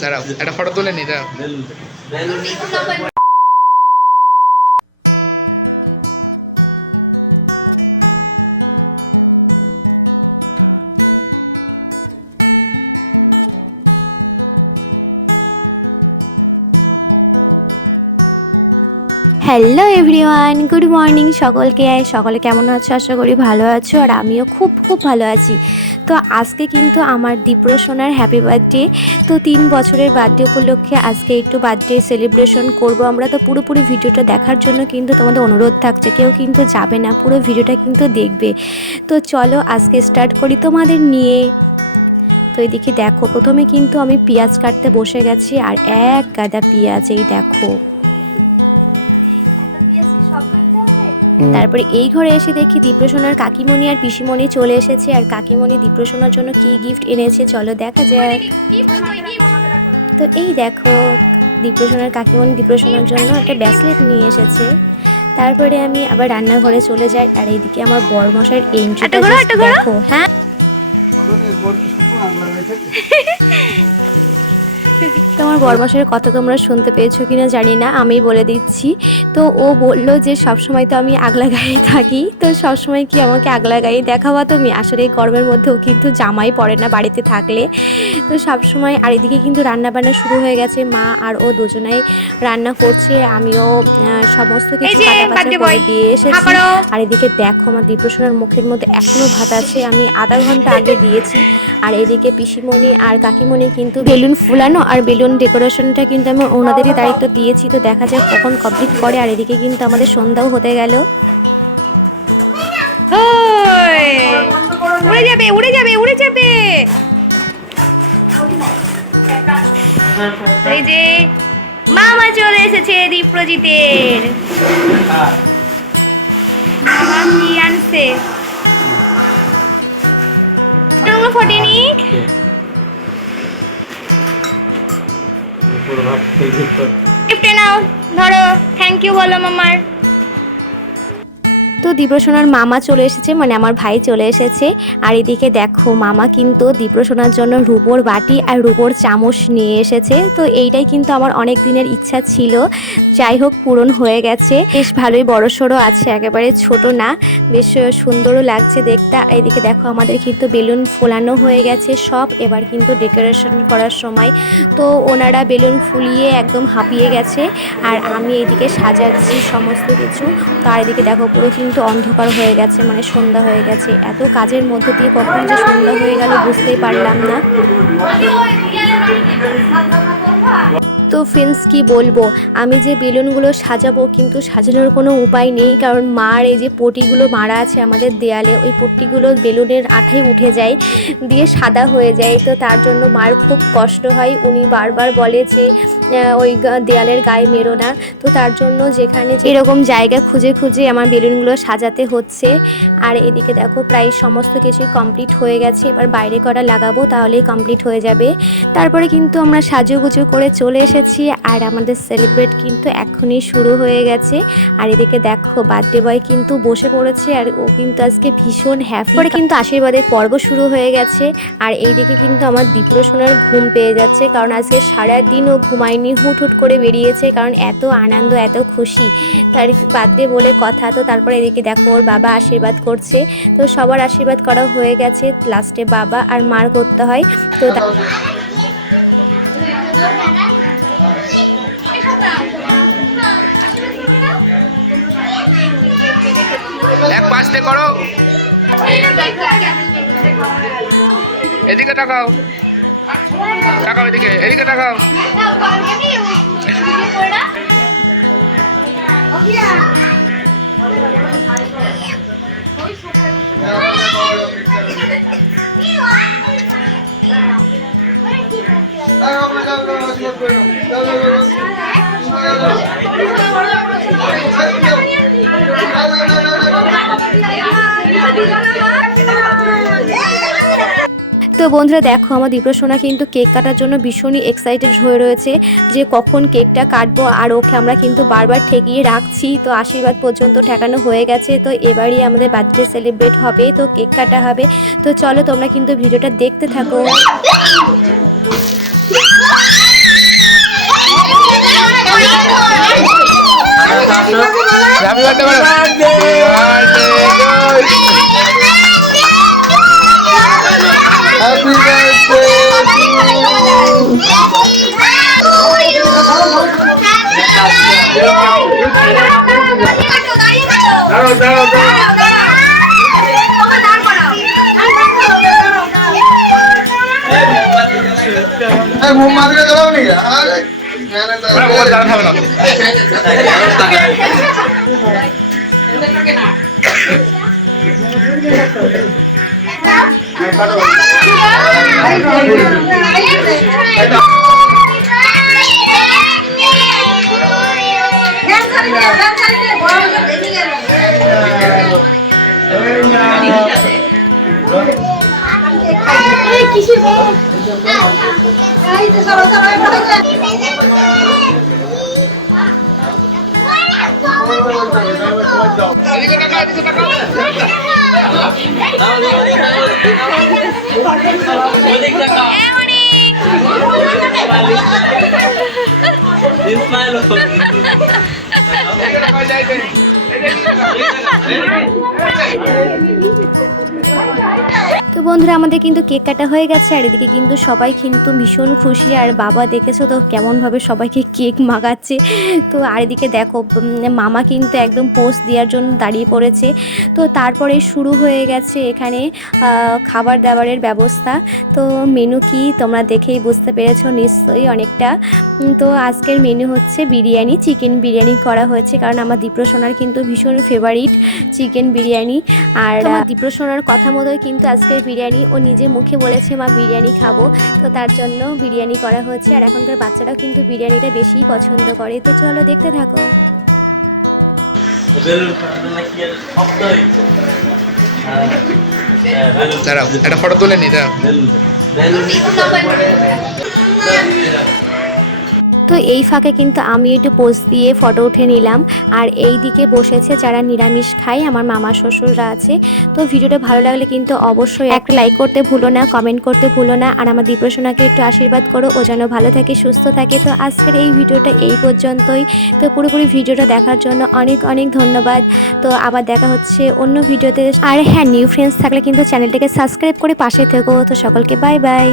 দাঁড়াও একটা ফটো তুলে নি দাঁড়াও। হ্যালো এভরিওয়ান, গুড মর্নিং সকলকে। সকলে কেমন আছো? আশা করি ভালো আছো, আর আমিও খুব খুব ভালো আছি। তো আজকে কিন্তু আমার দীপ্র সোনার হ্যাপি বার্থডে। তো 3 বছরের বার্থডে উপলক্ষে আজকে একটু বার্থডে সেলিব্রেশন করব আমরা। তো পুরোপুরি ভিডিওটা দেখার জন্য কিন্তু তোমাদের অনুরোধ থাকছে, কেউ কিন্তু যাবে না, পুরো ভিডিওটা কিন্তু দেখবে। তো চলো আজকে স্টার্ট করি তোমাদের নিয়ে। তো এদিকে দেখো, প্রথমে কিন্তু আমি পেঁয়াজ কাটতে বসে গেছি, আর এক গাদা পেঁয়াজ, এই দেখো। তারপরে এই ঘরে এসে দেখি দীপ্রসোনার কাকিমণি আর পিসিমণি চলে এসেছে, আর কাকিমণি দীপ্রসোনার জন্য কি গিফট এনেছে চলো দেখা যাক। তো এই দেখো, দীপ্রসোনার কাকিমণি দীপ্রসোনার জন্য একটা ব্রেসলেট নিয়ে এসেছে। তারপরে আমি আবার রান্নাঘরে চলে যাই, আর এইদিকে আমার বড়মশাইয়ের এন্ট্রিটা দেখো। হ্যাঁ, তোমার বড়মশাইয়ের কথা তোমরা শুনতে পেয়েছো কিনা জানি না, আমি বলে দিচ্ছি। তো ও বলল যে সবসময় তো আমি আগলা গায়ে থাকি, তো সবসময় কি আমাকে আগলা গায়ে দেখাবা তুমি? আসলে এই গরমের মধ্যেও কিন্তু জামাই পড়ে না বাড়িতে থাকলে, তো সবসময়। আর এদিকে কিন্তু রান্নাবান্না শুরু হয়ে গেছে, মা আর ও দুজনাই রান্না করছে, আমিও সমস্ত কিছু কাটাকাটা করে দিয়ে এসেছি। আর এদিকে দেখো, আমার দীপ্রসোনার মুখের মধ্যে এখনও ভাত আছে, আমি আধা ঘন্টা আগে দিয়েছি। আর এদিকে পিসিমণি আর কাকিমণি কিন্তু বেলুন ফুলানো আর বেলুন ডেকোরেশনটা কিন্তু আমি ওনাদেরই দায়িত্ব দিয়েছি। তো দেখা যাক কখন কমপ্লিট করে। আর এদিকে কিন্তু আমাদের সন্ধ্যাও হতে গেল। উড়ে যাবে উড়ে যাবে উড়ে যাবে। এই যে মামা চলে এসেছে দীপ্রজিতের। মামা কি আনছে? ফটিনি গিফট নাও, ধরো, থ্যাংক ইউ বলো মামার। তো দীপ্রসোনার মামা চলে এসেছে, মানে আমার ভাই চলে এসেছে। আর এদিকে দেখো, মামা কিন্তু দীপ্রসোনার জন্য রূপোর বাটি আর রূপোর চামচ নিয়ে এসেছে। তো এইটাই কিন্তু আমার অনেক দিনের ইচ্ছা ছিল, যাই হোক পূরণ হয়ে গেছে। বেশ ভালোই বড়সড় আছে, একেবারে ছোট না, বেশ সুন্দরও লাগছে দেখতে। এদিকে দেখো, আমাদের কিন্তু বেলুন ফোলানো হয়ে গেছে সব, এবার কিন্তু ডেকোরেশন করার সময়। তো ওনারা বেলুন ফুলিয়ে একদম হাঁপিয়ে গেছে, আর আমি এদিকে সাজাচ্ছি সমস্ত কিছু। তো আর এদিকে দেখো, পুরো কিন্তু অন্ধকার হয়ে গেছে, মানে সন্ধ্যা হয়ে গেছে। এত কাজের মধ্যে দিয়ে কখন যে সন্ধ্যা হয়ে গেল বুঝতেই পারলাম না। তো ফ্রেন্ডস কি বলবো, আমি যে বেলুনগুলো সাজাবো কিন্তু সাজানোর কোনো উপায় নেই, কারণ মার এই যে পটিগুলো মারা আছে আমাদের দেয়ালে, ওই পট্টিগুলো বেলুনের আঠায় উঠে যায়, দিয়ে সাদা হয়ে যায়। তো তার জন্য মার খুব কষ্ট হয়, উনি বারবার বলে যে ওই দেয়ালের গায়ে মেরো না। তো তার জন্য যেখানে এরকম জায়গা খুঁজে খুঁজে আমার বেলুনগুলো সাজাতে হচ্ছে। আর এদিকে দেখো, প্রায় সমস্ত কিছুই কমপ্লিট হয়ে গেছে, এবার বাইরে করা লাগাবো, তাহলেই কমপ্লিট হয়ে যাবে। তারপরে কিন্তু আমরা সাজুগুজু করে চলে এসেছি, আর আমাদের সেলিব্রেট কিন্তু এখনই শুরু হয়ে গেছে। আর এদিকে দেখো, বার্থডে বয় কিন্তু বসে পড়েছে, আর ও কিন্তু আজকে ভীষণ হ্যাপি। পরে কিন্তু আশীর্বাদের পর্ব শুরু হয়ে গেছে। আর এইদিকে কিন্তু আমার দীপ্রসোনার ঘুম পেয়ে যাচ্ছে, কারণ আজকে সারাদিন ও ঘুমায়নি, হুট হুট করে বেরিয়েছে, কারণ এত আনন্দ এত খুশি, তার বার্থডে বলে কথা। তো তারপরে এদিকে দেখো, ওর বাবা আশীর্বাদ করছে। তো সবার আশীর্বাদ করা হয়ে গেছে, লাস্টে বাবা আর মার করতে হয়। তো এক পাশ দিয়ে করো, এদিকে তাকাও, তাকাও এদিকে, এদিকে তাকাও। তো তো বন্ধুরা দেখো, আমার দীপ্রসোনা কিন্তু কেক কাটার জন্য ভীষণই এক্সাইটেড হয়ে রয়েছে যে কখন কেকটা কাটবো। আর ওকে আমরা কিন্তু বারবার ঠেকিয়ে রাখছি। তো আশীর্বাদ পর্যন্ত ঠেকানো হয়ে গেছে। তো এবারই আমাদের বার্থডে সেলিব্রেট হবে, তো কেক কাটা হবে। তো চলো তোমরা কিন্তু ভিডিওটা দেখতে থাকো। হ্যাপি বার্থডে বলো। হ্যাপি এদিকে টাকা, এদিকে টাকা। তো বন্ধুরা আমাদের কিন্তু কেক কাটা হয়ে গেছে। আর এদিকে কিন্তু সবাই কিন্তু ভীষণ খুশি। আর বাবা দেখেছো তো কেমনভাবে সবাইকে কেক মাগাচ্ছে। তো আর এদিকে দেখো মামা কিন্তু একদম পোজ দেওয়ার জন্য দাঁড়িয়ে পড়েছে। তো তারপরে শুরু হয়ে গেছে এখানে খাবার দাবারের ব্যবস্থা। তো মেনু কি তোমরা দেখেই বুঝতে পেরেছো নিশ্চয়ই অনেকটা। তো আজকের মেনু হচ্ছে বিরিয়ানি, চিকেন বিরিয়ানি করা হয়েছে, কারণ আমার দীপ্রসোনার কিন্তু ভীষণ ফেভারিট চিকেন বিরিয়ানি। আর আমার দীপ্রসোনার কথা মতোই কিন্তু আজকের বিরিয়ানি, ও নিজে মুখে বলেছে মা বিরিয়ানি খাবো। তো তার জন্য বিরিয়ানি করা হচ্ছে। আর এখনকার বাচ্চারাও কিন্তু বিরিয়ানিটা বেশিই পছন্দ করে। তো চলো দেখতে থাকো। দাঁড়াও, একটা ফটো তুলে নি। দাঁড়াও। তো এই ফাঁকে কিন্তু আমি একটু পোজ দিয়ে ফটো উঠে নিলাম। আর এই দিকে বসেছে যারা নিরামিষ খায়, আমার মামা শ্বশুররা আছে। তো ভিডিওটা ভালো লাগলে কিন্তু অবশ্যই একটা লাইক করতে ভুলো না, কমেন্ট করতে ভুলো না। আর আমার দীপ্রসোনাকে একটু আশীর্বাদ করো, ও যেন ভালো থাকে, সুস্থ থাকে। তো আজকের এই ভিডিওটা এই পর্যন্তই। তো পুরোপুরি ভিডিওটা দেখার জন্য অনেক অনেক ধন্যবাদ। তো আবার দেখা হচ্ছে অন্য ভিডিওতে। আর হ্যাঁ, নিউ ফ্রেন্ডস থাকলে কিন্তু চ্যানেলটাকে সাবস্ক্রাইব করে পাশে থেকো। তো সকলকে বাই বাই।